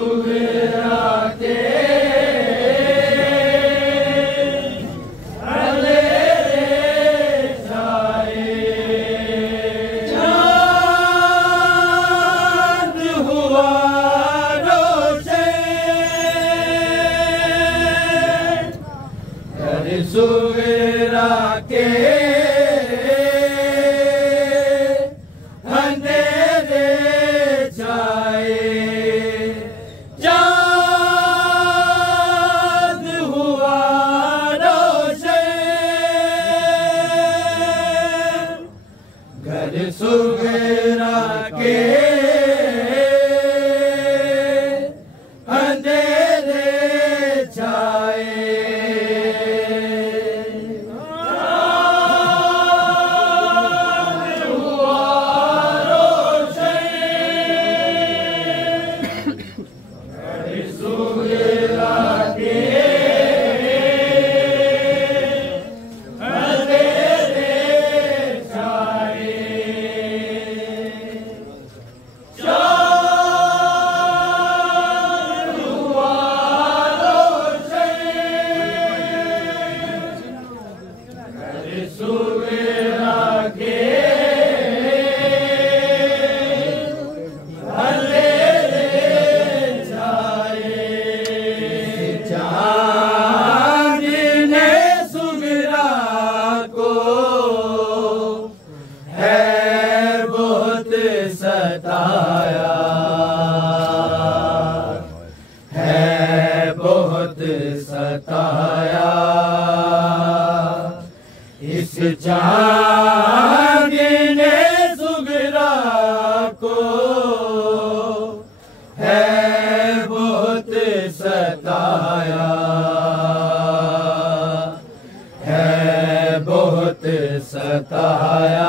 सुगरा के सुगरा के अंधेरे छाए चाँद हुआ रोशन घर सुगरा के अंधेरे छाए सताया है बहुत सताया इस चाँद ने सुगरा को है बहुत सताया है बहुत सताया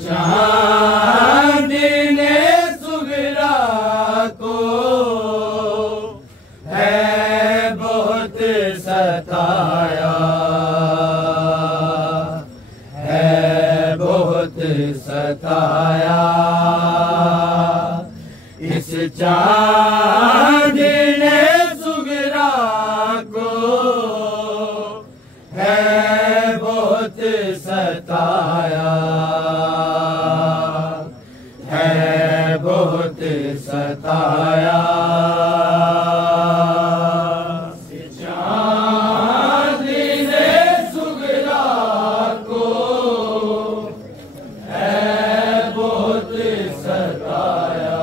चाँद ने सुगरा को है बहुत सताया है बहुत सताया इस चाँद ने सुगरा को है बहुत सताया है बहुत सताया चाँद ने सुगरा को है बहुत सताया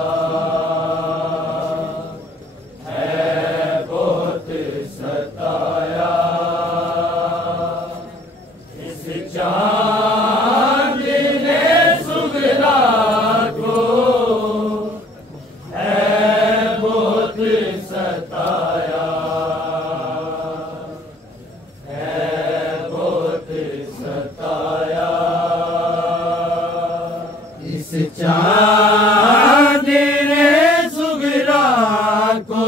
है बहुत सताया इस चाँद ने सुगरा को है बहुत सताया है बहुत सताया इस चाँद ने सुगरा को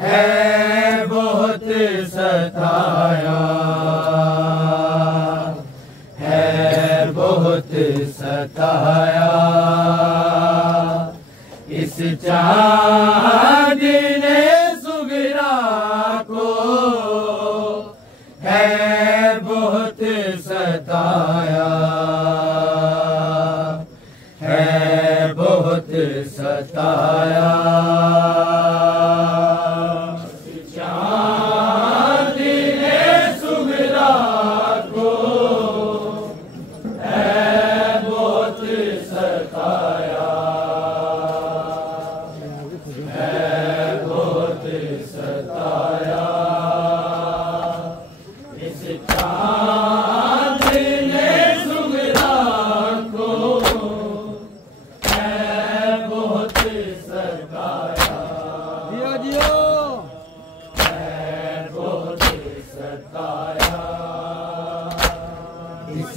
है बहुत सताया है बहुत सताया इस चाँद ने सुगरा को है बहुत सताया है बहुत सताया चाँद ने सुगरा को है बहुत सताया है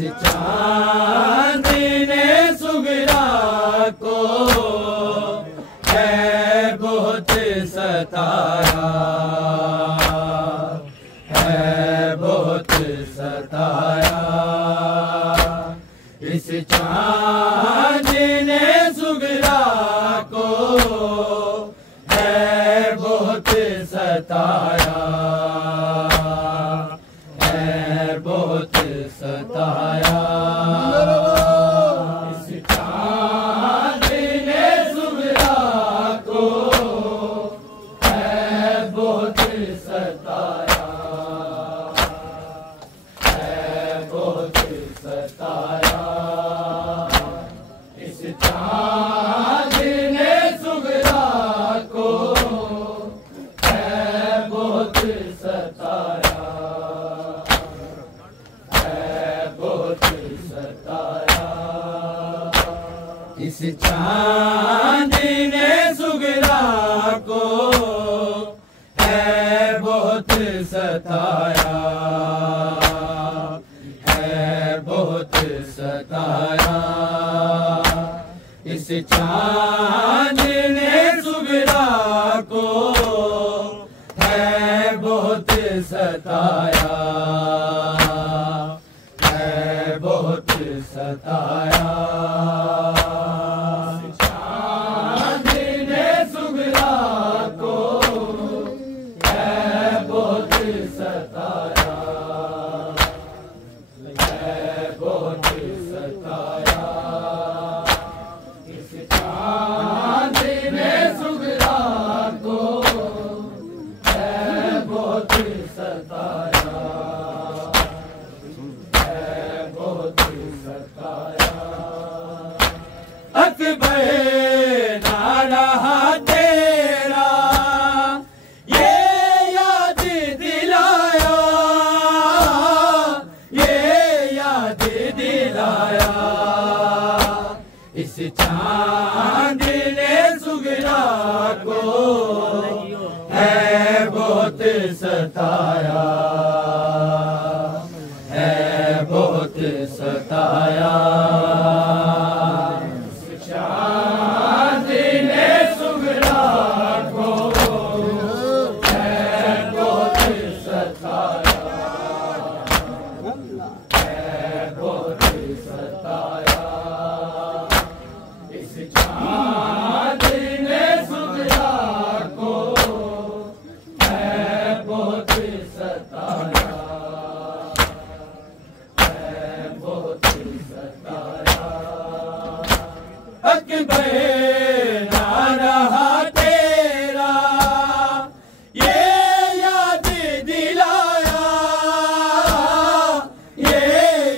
चांद ने सुगरा को है बहुत सताया, है बहुत सताया। इस चांद ने सुगरा को है बहुत सताया, है बहुत सताया। इस चांद ने सुगरा को है बहुत सताया, है बहुत सताया। इस चांद ने सुगरा को है बहुत सताया, है बहुत सताया। इस चांद ने सुगरा को है बहुत सताया, है बहुत सताया। इस चांद ने सुगरा को है बहुत सताया, है बहुत सताया। चांद ने सुगरा को है बहुत सताया, है बहुत सताया। इस चांद ने सुगरा को है बहुत सताया, है बहुत सताया। अकबर ना रहा तेरा ये याद दिलाया, ये याद दिलाया। इस चांद ने सुगरा को है बहुत सताया, है बहुत सताया। इस चांद ने सुगरा को है बहुत सताया, है बहुत सताया। इस चांद ने सुगरा को है बहुत सताया, है बहुत सताया। अकबर ना रहा तेरा ये याद दिलाया, ये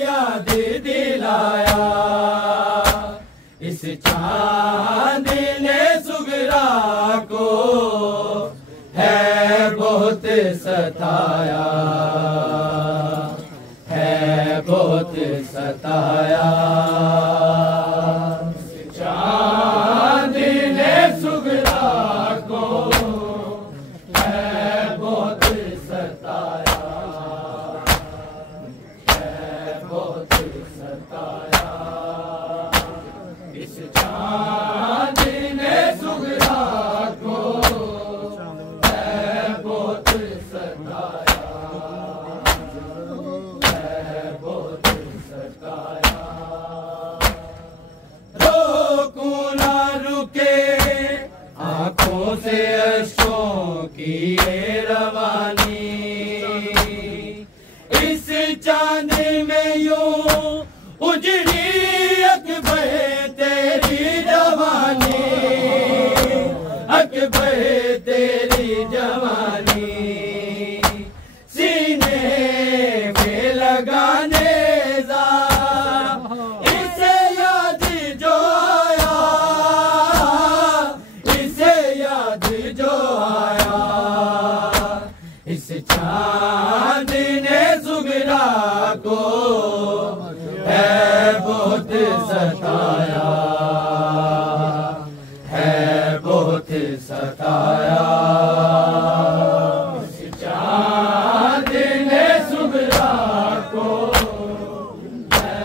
याद दिलाया। इस चांद ने सुगरा को है बहुत सताया, है बहुत सताया। इस चांद ने सुगरा को है बहुत सताया, है बहुत सताया। इस चांद ने सुगरा को है बहुत सताया, है बहुत सताया। रोकूं ना रुके आंखों से अश्कों की ये रवानी। इस चांद में यूं उजड़ी अकबर तेरी जवानी, अकबर तेरी जवानी। सीने में लगाने जा इसे याद जो आया, इसे याद जो आया। इस चांद ने सुगरा को है बहुत सताया, है बहुत सताया। इस चांद ने सुगरा को है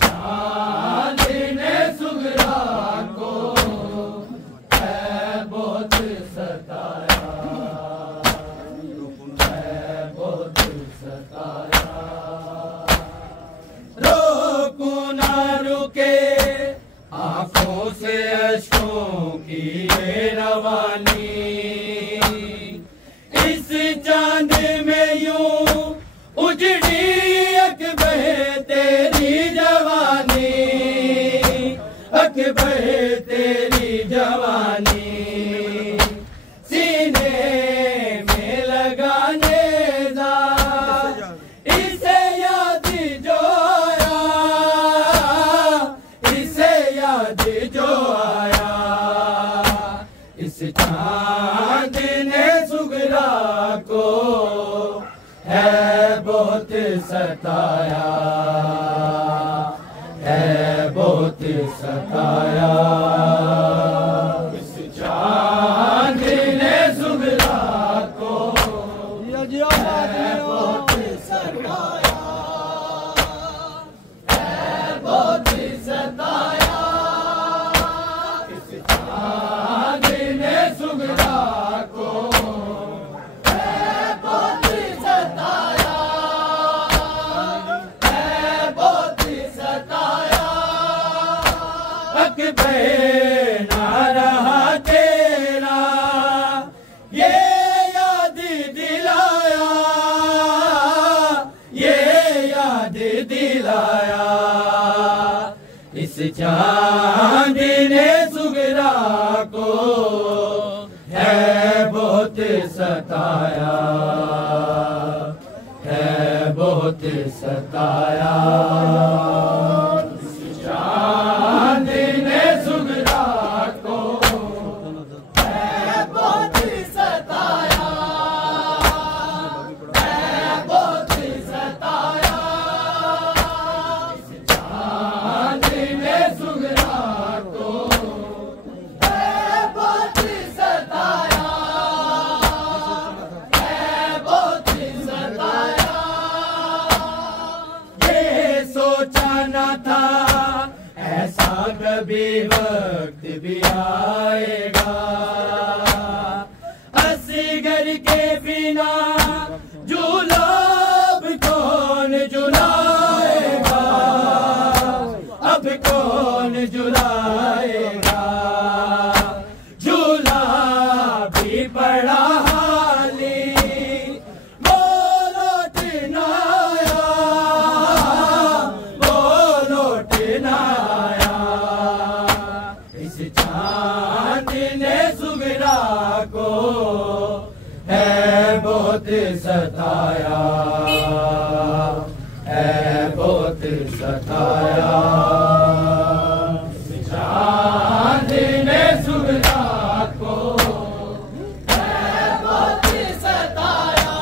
चांद ने सुगरा को है बहुत सताया, है बहुत सताया। रोकू ना रुके आंखों से अश्कों की ये रवानी, इस चांद में यूं उजड़ी अकबर तेरी जवानी, अकबर तेरी जवानी। सीने में लगाने दा इसे याद जो आया, इसे याद जो आया। इस चांद ने सुगरा को है बहुत सताया, है बहुत सताया। इस चांद ने सुगरा को है बहुत सताया, है बहुत सताया। इस चांद ने सुगरा को है बहुत सताया, है बहुत सताया। अकबर ना रहा तेरा ये याद दिलाया, ये याद दिलाया। इस चांद ने सुगरा को है बहुत सताया, है बहुत सताया। इस चांद ने सुगरा को है बहुत सताया, है बहुत सताया। इस चांद ने सुगरा को है बहुत सताया, है बहुत सताया। ये सोचा न था ऐसा कभी वक्त भी आएगा, असगर के बिना जुलाब कौन जुलाएगा, अब कौन जुलाएगा। झूला भी पड़ा हाली वो लौट न आया, वो लौट न आया। इस चांद ने सुगरा को है बहुत सताया, है बहुत सताया। इस चांद ने सुगरा को है बहुत सताया,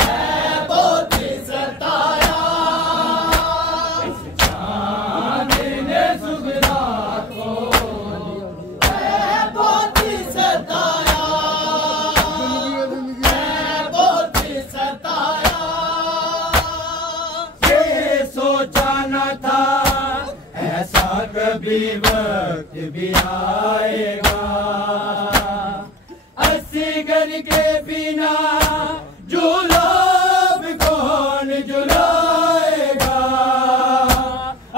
है बहुत सताया। इस चांद ने सुगरा को है बहुत सताया, है बहुत सताया। ये सोचा न था ऐसा कभी वक्त भी आएगा, असगर के बिना जुलाब कौन जुलाएगा,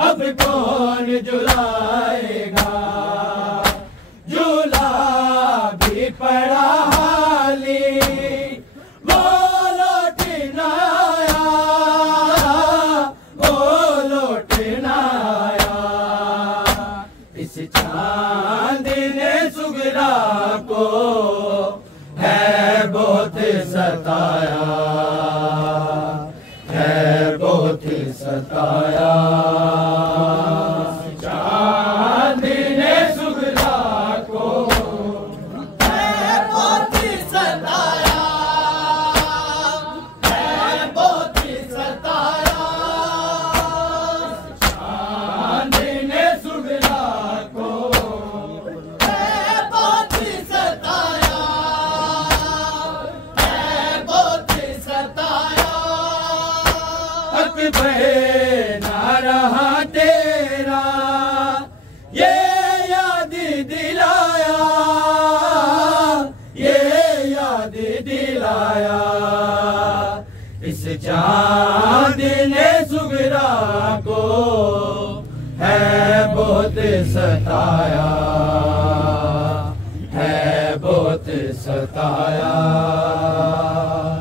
अब कौन जुलाएगा। झूला भी पड़ा हाली वो लौट न आया, वो लौट न आया। इस चांद ने सुगरा को है बहुत सताया, है बहुत सताया। चांद ने सुगरा को है बहुत सताया, है बहुत सताया। चांद ने सुगरा को है बहुत सताया, है बहुत सताया। अकबर ना चांद ने सुगरा को है बहुत सताया, है बहुत सताया।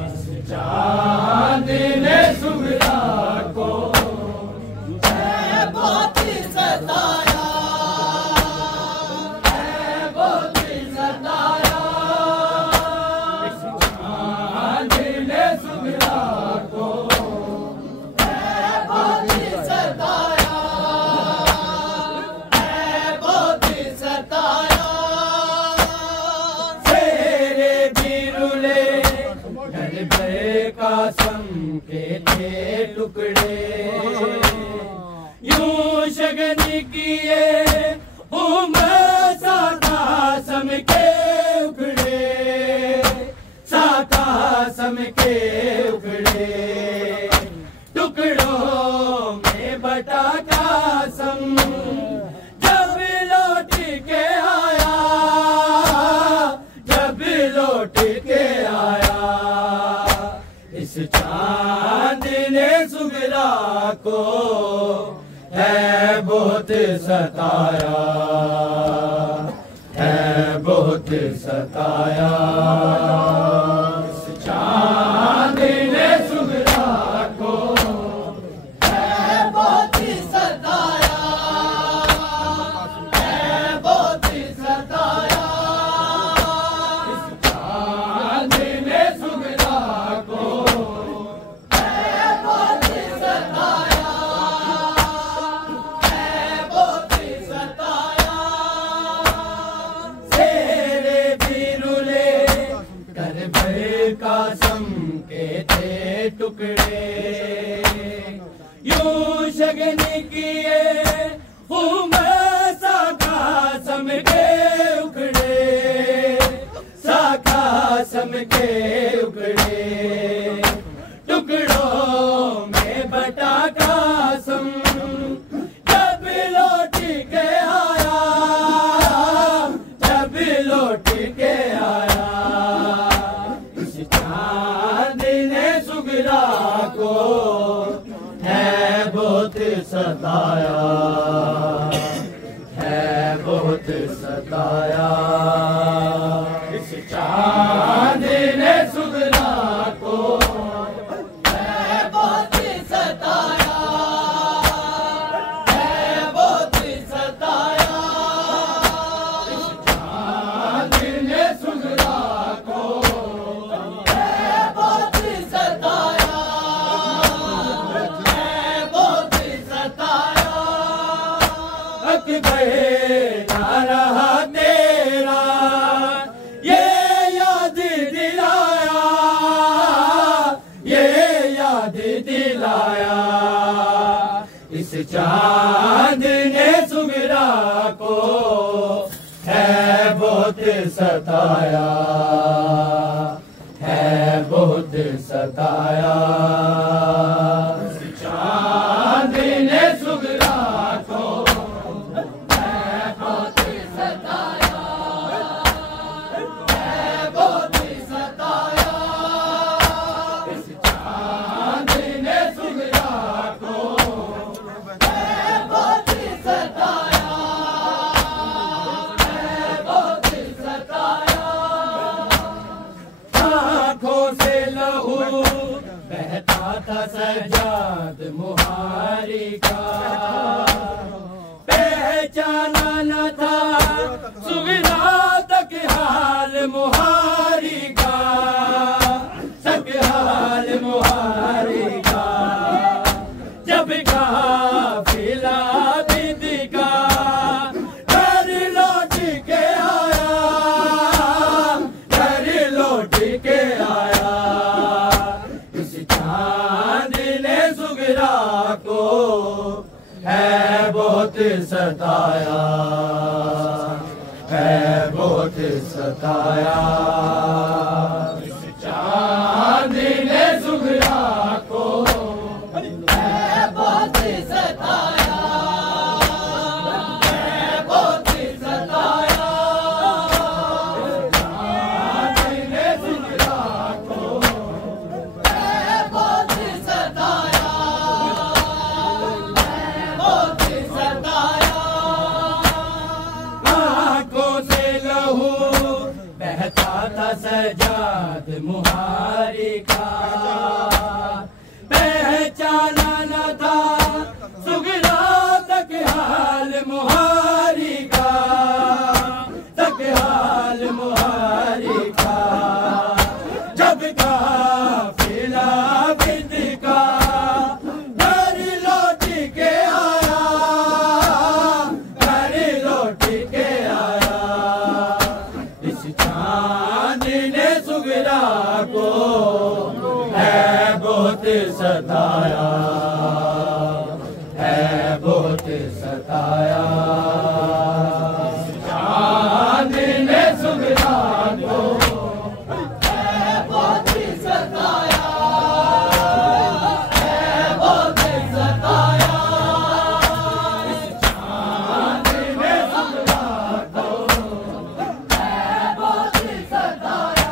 इस चांद ने सुगरा को है बहुत सताया, है बहुत सताया। इस चांद ने सुगरा को है बहुत सताया, है बहुत सताया। तेरे बिरुले घर भरे कासम के थे टुकड़े, यूं शगन किए साकासम के उखड़े, साकासम के उखड़े। टुकड़ों में बटा कासम जब लौट के आया, जब लौट के आया। इस चांद ने सुगरा को है बहुत सताया, है बहुत सताया। इस चांद ने सुगरा को है बहुत सताया, है बहुत सताया। इस चांद ने सुगरा को है बहुत सताया, है बहुत सताया। तेरे बिरुले कर भरे कासम के थे टुकड़े, यूं शगन किए साकासम के उखड़े, साकासम के उखड़े। टुकड़ों में बटा कासम जब लौट के आया, जब लौट के आया। इस चांद ने सुगरा को है बहुत सताया, है बहुत सताया। इस चांद ने सुगरा को है बहुत सताया, है बहुत सताया। इस चांद ने सुगरा को है बहुत सताया, है बहुत सताया। अक गए ना रहा तेरा ये याद दिलाया, ये याद दिलाया। इस चांद ने सुगरा को है बहुत सताया, है बहुत सताया। इस चांद ने सुगरा को है बहुत सताया, है बहुत सताया। इस चांद ने सुगरा को है बहुत सताया, है बहुत सताया। आँखों से लहू बहता था सजाद मुहारी का, पहचाना न था सुगरा तक हाल मुहारी का, तक हाल मुहारी का। जब काफिला बिद का घर लौट के आया, घर लौट के आया। इस चांद ने सुगरा को है बहुत सताया, है बहुत सताया। इस चांद ने सुगरा को है बहुत सताया, है बहुत सताया। इस चांद ने सुगरा को है बहुत सजाद मुहारी का पहचाना न था सुगरा तक हाल मुहारी का, तक हाल मुहारी का। जब काफिला बिद का घर लौट के आया, घर लौट के आया, इस चांद ने सुगरा को है बहुत सताया, है बहुत सताया। इस चांद ने सुगरा को है बहुत सताया, है बहुत सताया। इस चांद ने सुगरा को है बहुत सताया,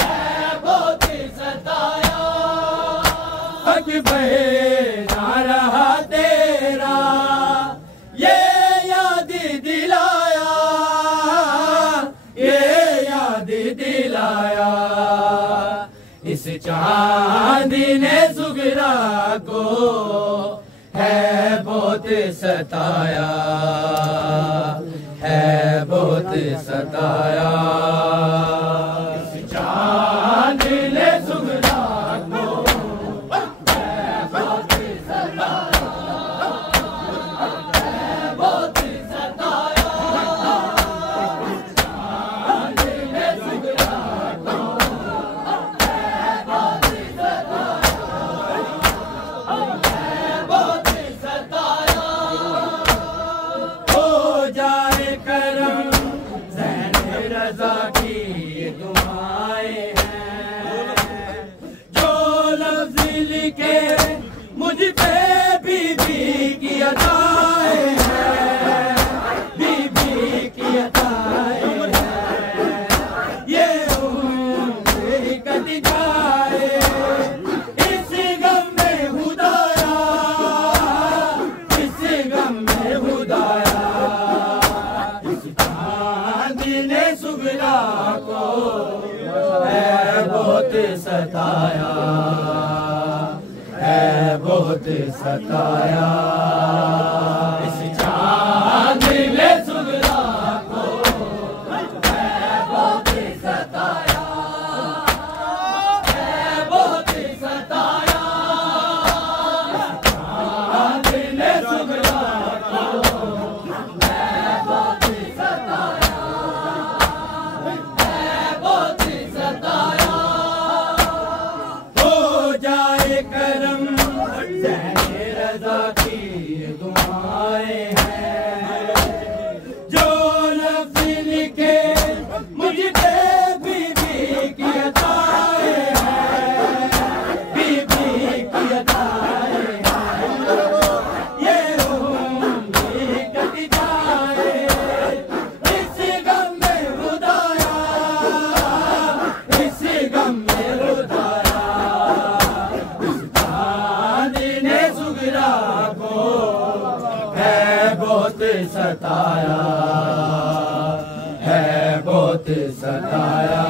है बहुत सताया। हक बहे ना रहा तेरा ये याद दिलाया, ये याद दिलाया। इस चांद ने सुगरा को है बहुत सताया, है बहुत सताया। इस चांद ने सुगरा को है बहुत सताया, है बहुत सताया। चांद ने सुगरा को है बहुत सताया, है बहुत सताया। हो जाए करम ज़ैन रज़ा की दुआएं हैं, जो लफ्ज़ लिखे मुझ पे बीबी की अताएं हैं, बीबी की अताएं हैं। ये उम्र कट जाए इस गम में खुदाया, इस गम में खुदाया। इस चांद ने सुगरा को है बहुत सताया, है बहुत सताया। इस चांद ने सुगरा को है बहुत सताया, है बहुत सताया। इस चांद ने सुगरा को है बहुत सताया, है बहुत सताया। हो जाए करम ज़ैन रज़ा की दुआएं हैं, जो लफ्ज़ लिखे मुझ पे बीबी की अताएं हैं, बीबी की अताएं हैं। ये उम्र कट जाए इस गम में खुदाया, इस गम में खुदाया। इस चांद ने सुगरा को है बहुत सताया, है बहुत सताया।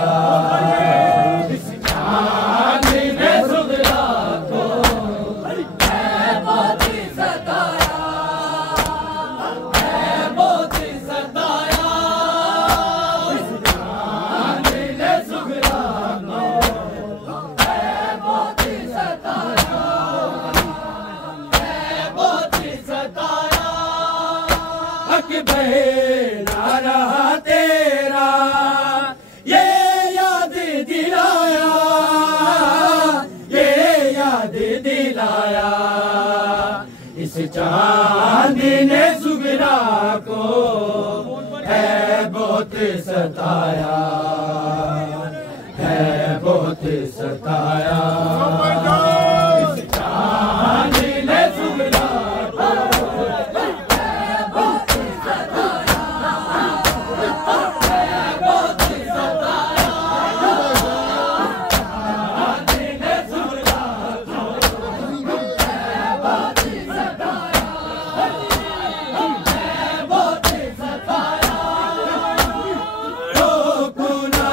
इस चांद ने सुगरा को है बहुत सताया, है बहुत सताया। इस चांद ने सुगरा को है बहुत सताया, है बहुत सताया। हक बहे ना रहा तेरा ये याद दिलाया, ये याद दिलाया। इस चांद ने सुगरा को है बहुत सताया, है बहुत सताया। इस चांद ने सुगरा को है बहुत सताया, है बहुत सताया। चांद ने सुगरा को है बहुत सताया, है बहुत सताया। रोकू ना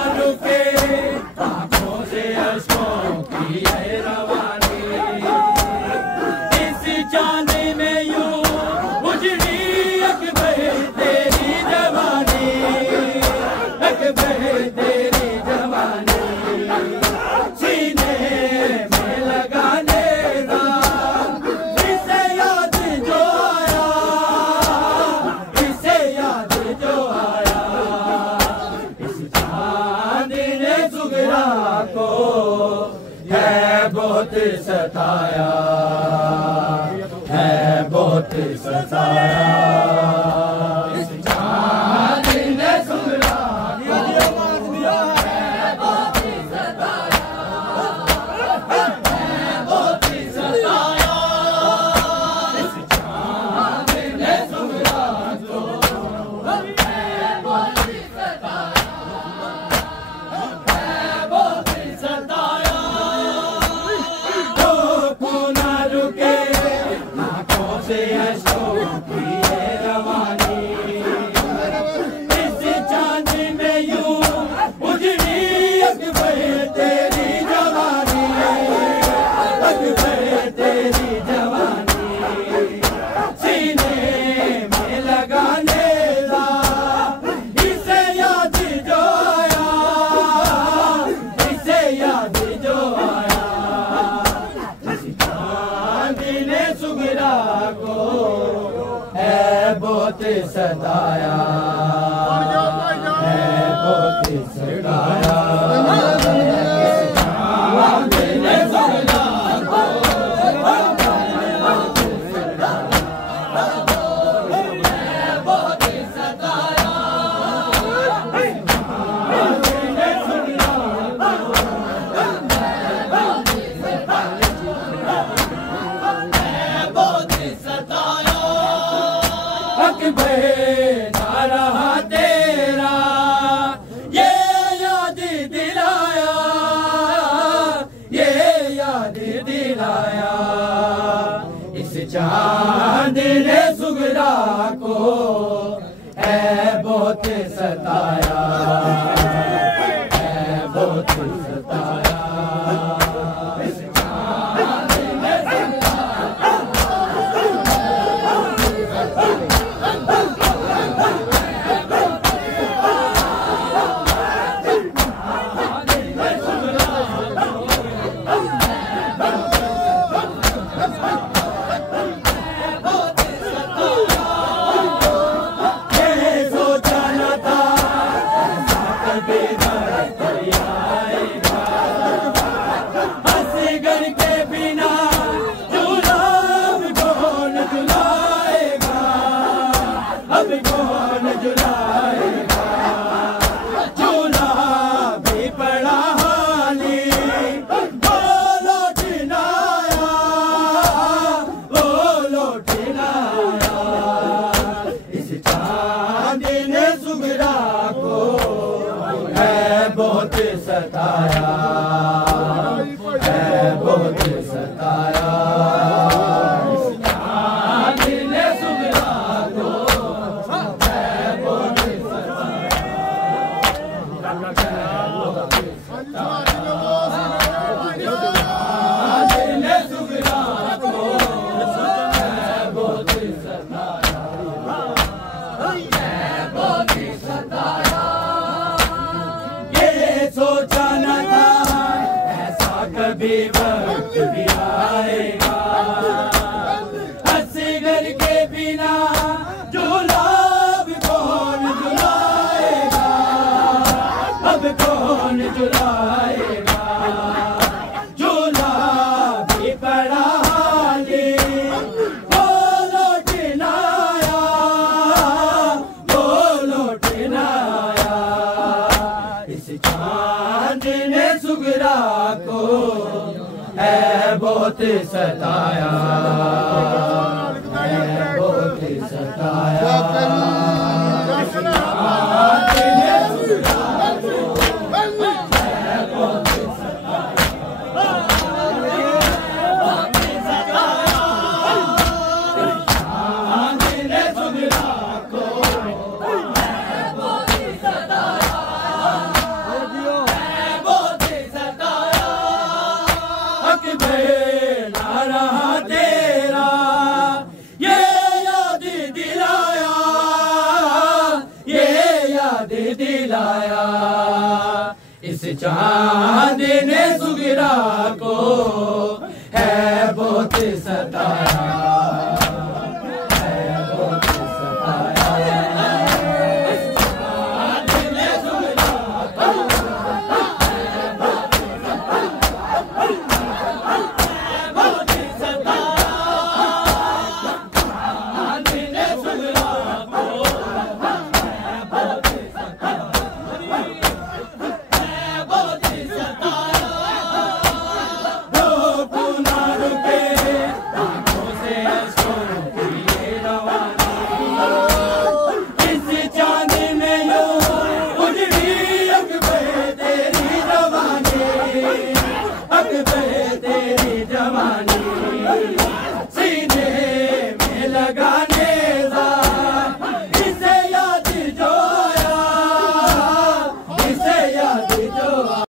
सताया है बहुत सताया इस चांद ने सुगरा बहुत सताया है बहुत सताया चांद ने सुगरा को है बहुत सताया है बहुत सताया बहुत सताया है बहुत सताया चांद ने सुगरा को है बहुत कभी वक्त भी आएगा असगर के बिना जुलाब कौन जुलाएगा अब कौन जुलाएगा झूला भी पड़ा हाली वो लौटना आया वो लौटना आया इस चांद ने सुगरा को है बहुत सताया है बहुत सताया दिलाया इस चांद ने सुगरा को